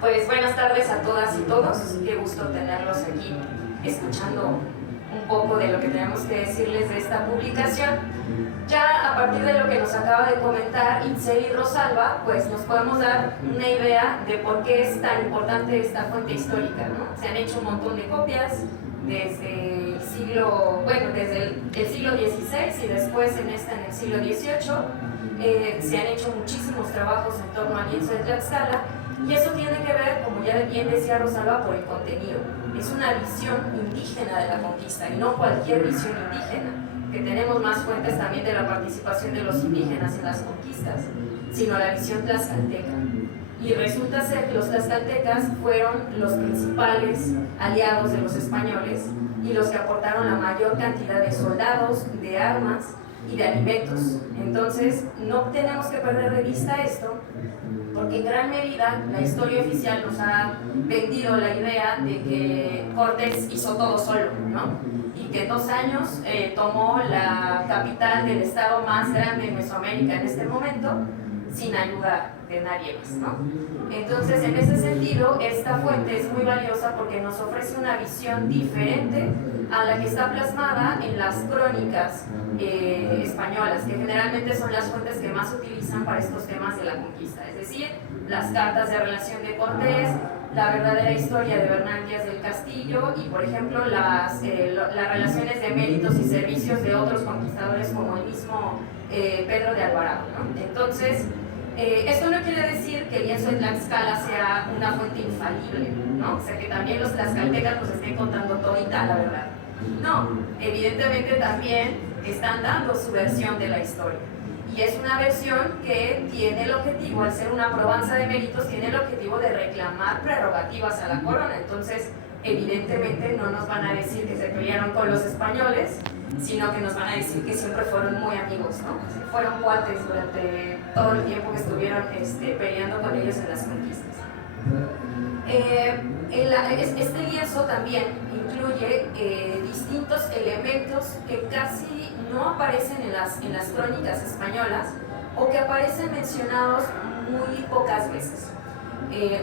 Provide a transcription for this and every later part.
Pues buenas tardes a todas y todos, qué gusto tenerlos aquí escuchando un poco de lo que tenemos que decirles de esta publicación. Ya a partir de lo que nos acaba de comentar Itzel y Rosalba, pues nos podemos dar una idea de por qué es tan importante esta fuente histórica, ¿no? Se han hecho un montón de copias desde el siglo, desde el siglo XVI y después en el siglo XVIII. Se han hecho muchísimos trabajos en torno al lienzo de Tlaxcala. Y eso tiene que ver, como ya bien decía Rosalba, por el contenido. Es una visión indígena de la conquista y no cualquier visión indígena, que tenemos más fuentes también de la participación de los indígenas en las conquistas, sino la visión tlaxcalteca. Y resulta ser que los tlaxcaltecas fueron los principales aliados de los españoles y los que aportaron la mayor cantidad de soldados, de armas y de alimentos. Entonces, no tenemos que perder de vista esto, porque en gran medida la historia oficial nos ha vendido la idea de que Cortés hizo todo solo, ¿no? Y que en 2 años tomó la capital del estado más grande de Mesoamérica en este momento, sin ayuda de nadie más, ¿no? Entonces, en ese sentido, esta fuente es muy valiosa porque nos ofrece una visión diferente a la que está plasmada en las crónicas españolas, que generalmente son las fuentes que más se utilizan para estos temas de la conquista, es decir, las cartas de relación de Cortés, la verdadera historia de Bernal Díaz del Castillo y, por ejemplo, las relaciones de méritos y servicios de otros conquistadores como el mismo Pedro de Alvarado, ¿no? Entonces, esto no quiere decir que el lienzo de Tlaxcala sea una fuente infalible, ¿no? O sea, que también los tlaxcaltecas nos estén contando todita la verdad. No, evidentemente también están dando su versión de la historia. Y es una versión que tiene el objetivo, al ser una probanza de méritos, tiene el objetivo de reclamar prerrogativas a la corona. Entonces, evidentemente no nos van a decir que se pelearon con los españoles, sino que nos van a decir que siempre fueron muy amigos, ¿no? Fueron cuates durante todo el tiempo que estuvieron peleando con ellos en las conquistas. Este lienzo también incluye distintos elementos que casi no aparecen en las crónicas españolas o que aparecen mencionados muy pocas veces.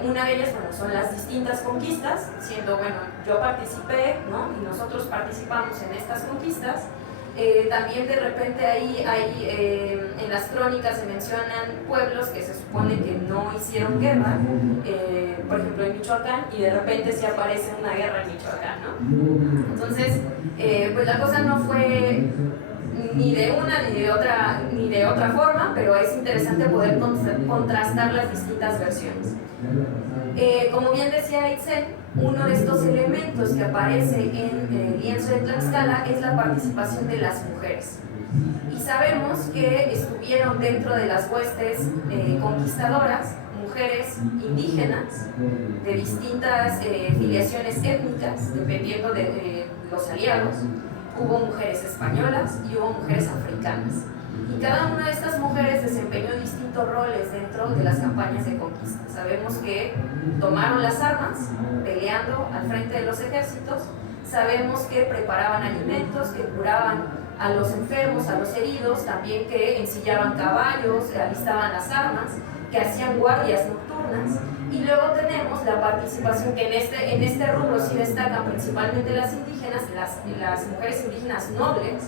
Una de ellas, son las distintas conquistas, siendo, yo participé, ¿no? Y nosotros participamos en estas conquistas. También de repente ahí en las crónicas se mencionan pueblos que se supone que no hicieron guerra, por ejemplo en Michoacán, y de repente sí aparece una guerra en Michoacán, ¿no? Entonces, pues la cosa no fue ni de una ni de otra forma, pero es interesante poder contrastar las distintas versiones. Como bien decía Itzel, uno de estos elementos que aparece en el lienzo de Tlaxcala es la participación de las mujeres. Y sabemos que estuvieron dentro de las huestes conquistadoras mujeres indígenas de distintas filiaciones étnicas, dependiendo de los aliados. Hubo mujeres españolas y hubo mujeres africanas. Y cada una de estas mujeres desempeñó distintos roles dentro de las campañas de conquista. Sabemos que tomaron las armas, peleando al frente de los ejércitos. Sabemos que preparaban alimentos, que curaban a los enfermos, a los heridos, también que ensillaban caballos, alistaban las armas, que hacían guardias nocturnas. Y luego tenemos la participación que en este rubro sí destacan principalmente las indígenas, las mujeres indígenas nobles,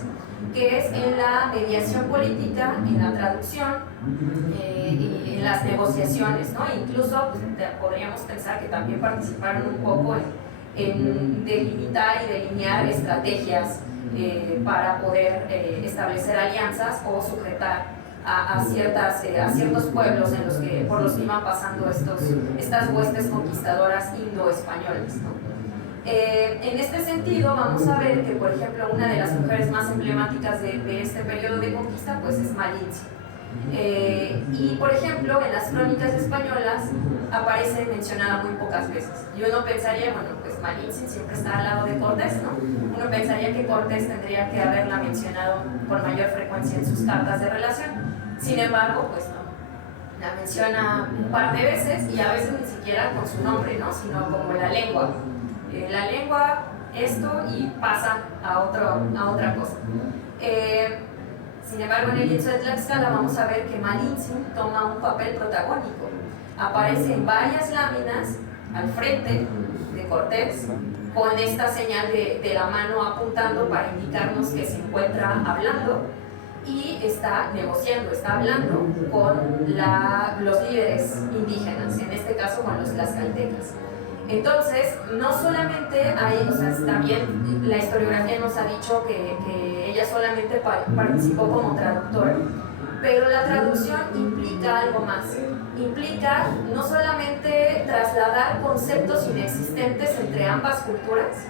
que es en la mediación política, en la traducción y en las negociaciones, ¿no? Incluso podríamos pensar que también participaron un poco en delimitar y delinear estrategias para poder establecer alianzas o sujetar a ciertos pueblos por los que iban pasando estas huestes conquistadoras indo-españolas, ¿no? En este sentido vamos a ver que, por ejemplo, una de las mujeres más emblemáticas de este periodo de conquista pues es Malinche. Y por ejemplo en las crónicas españolas aparece mencionada muy pocas veces, y uno pensaría, pues Malinche siempre está al lado de Cortés, ¿no? Uno pensaría que Cortés tendría que haberla mencionado con mayor frecuencia en sus cartas de relación. Sin embargo, pues no, la menciona un par de veces, y a veces ni siquiera con su nombre, ¿no? Sino como la lengua, esto, y pasa a otra cosa. Sin embargo, en el lienzo de Tlaxcala vamos a ver que Malinche toma un papel protagónico. aparece en varias láminas al frente de Cortés, con esta señal de la mano apuntando para indicarnos que se encuentra hablando y está negociando, está hablando con los líderes indígenas, en este caso con los tlaxcaltecas. Entonces, no solamente hay, o sea, también la historiografía nos ha dicho que ella solamente participó como traductora, pero la traducción implica algo más. Implica no solamente trasladar conceptos inexistentes entre ambas culturas,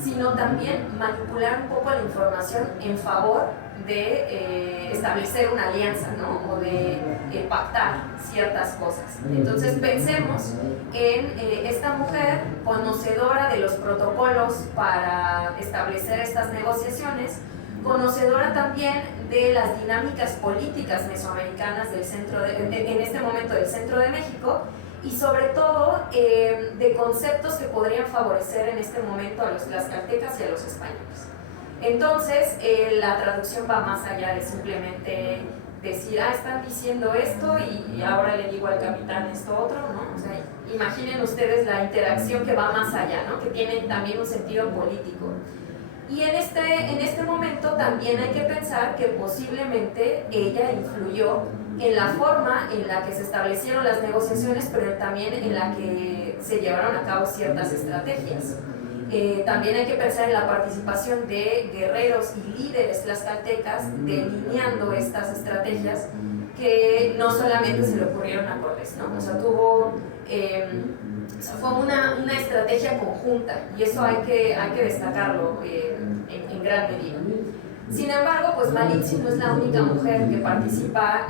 sino también manipular un poco la información en favor de establecer una alianza, ¿no? O de pactar ciertas cosas. Entonces pensemos en esta mujer conocedora de los protocolos para establecer estas negociaciones, conocedora también de las dinámicas políticas mesoamericanas del en este momento del centro de México, y sobre todo de conceptos que podrían favorecer en este momento a los tlaxcaltecas y a los españoles. Entonces, la traducción va más allá de simplemente decir, están diciendo esto y ahora le digo al capitán esto otro, ¿no? O sea, imaginen ustedes la interacción que va más allá, ¿no? Que tiene también un sentido político. Y en este momento también hay que pensar que posiblemente ella influyó en la forma en la que se establecieron las negociaciones, pero también en la que se llevaron a cabo ciertas estrategias. También hay que pensar en la participación de guerreros y líderes tlaxcaltecas delineando estas estrategias que no solamente se le ocurrieron a Cortés, ¿no? O sea, fue una estrategia conjunta, y eso hay que destacarlo en gran medida. Sin embargo, pues Malinche no es la única mujer que participa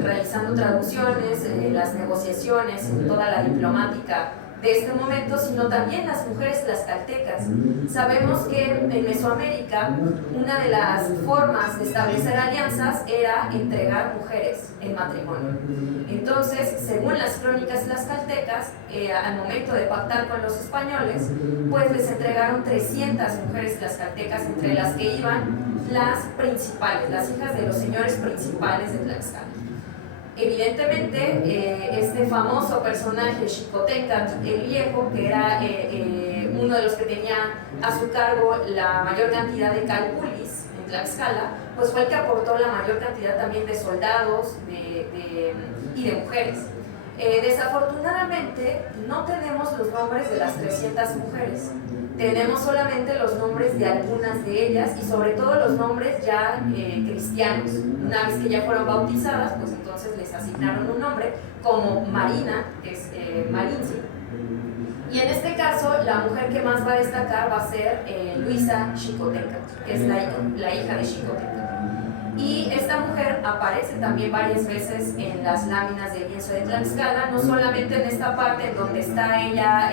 realizando traducciones, las negociaciones, en toda la diplomática de este momento, sino también las mujeres tlaxcaltecas. Sabemos que en Mesoamérica una de las formas de establecer alianzas era entregar mujeres en matrimonio. Entonces, según las crónicas tlaxcaltecas, al momento de pactar con los españoles, pues les entregaron 300 mujeres tlaxcaltecas, entre las que iban las principales, las hijas de los señores principales de Tlaxcala. Evidentemente, este famoso personaje Xicoténcatl el Viejo, que era uno de los que tenía a su cargo la mayor cantidad de calpulis en Tlaxcala, pues fue el que aportó la mayor cantidad también de soldados y de mujeres. Desafortunadamente, no tenemos los nombres de las 300 mujeres. Tenemos solamente los nombres de algunas de ellas, y sobre todo los nombres ya cristianos. Una vez que ya fueron bautizadas, pues entonces les asignaron un nombre, como Marina, que es Malinche. Y en este caso, la mujer que más va a destacar va a ser Luisa Xicoténcatl, que es la hija de Xicoténcatl. Y esta mujer aparece también varias veces en las láminas del lienzo de Tlaxcala, no solamente en esta parte en donde está ella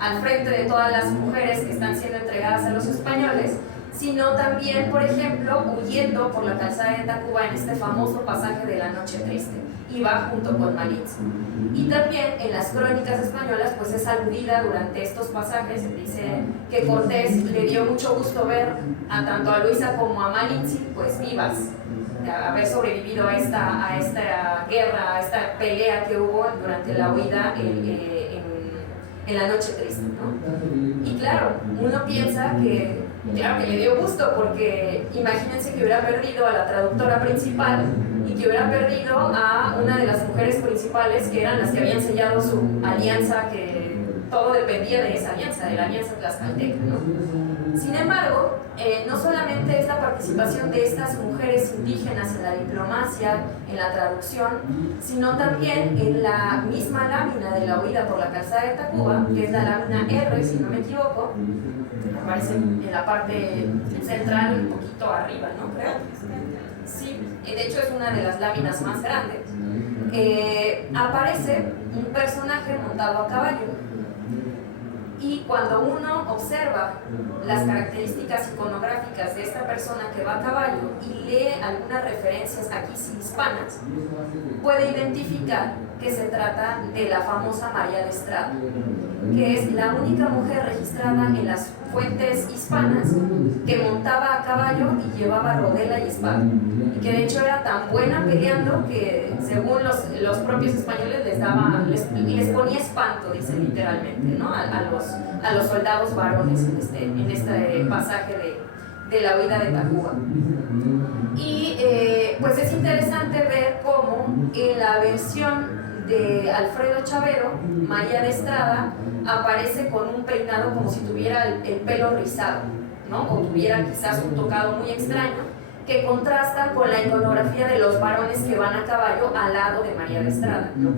al frente de todas las mujeres que están siendo entregadas a los españoles, sino también, por ejemplo, huyendo por la calzada de Tacuba en este famoso pasaje de la Noche Triste, y va junto con Malinche. Y también en las crónicas españolas pues es aludida durante estos pasajes. Se dice que Cortés le dio mucho gusto ver tanto a Luisa como a Malinche pues vivas, de haber sobrevivido a esta guerra, a esta pelea que hubo durante la huida en la Noche Triste, ¿no? Y claro, uno piensa que claro que le dio gusto, porque imagínense que hubiera perdido a la traductora principal y que hubiera perdido a una de las mujeres principales, que eran las que habían sellado su alianza, que todo dependía de esa alianza, de la alianza tlaxcalteca, ¿no? Sin embargo, no solamente es la participación de estas mujeres indígenas en la diplomacia, en la traducción, sino también en la misma lámina de la huida por la calzada de Tacuba, que es la lámina R, si no me equivoco, aparece en la parte central, un poquito arriba, ¿no? Creo. Sí, de hecho es una de las láminas más grandes. Aparece un personaje montado a caballo, y cuando uno observa las características iconográficas de esta persona que va a caballo y lee algunas referencias aquí sí hispanas, puede identificar que se trata de la famosa María de Estrada, que es la única mujer registrada en las fuentes hispanas que montaba a caballo y llevaba rodela y espada, y que de hecho era tan buena peleando que según los propios españoles les ponía espanto, dice literalmente, ¿no? a los soldados varones en este pasaje de la huida de Tacuba. Y pues es interesante ver cómo en la versión de Alfredo Chavero, María de Estrada aparece con un peinado como si tuviera el pelo rizado, ¿no? O tuviera quizás un tocado muy extraño, que contrasta con la iconografía de los varones que van a caballo al lado de María de Estrada, lo cual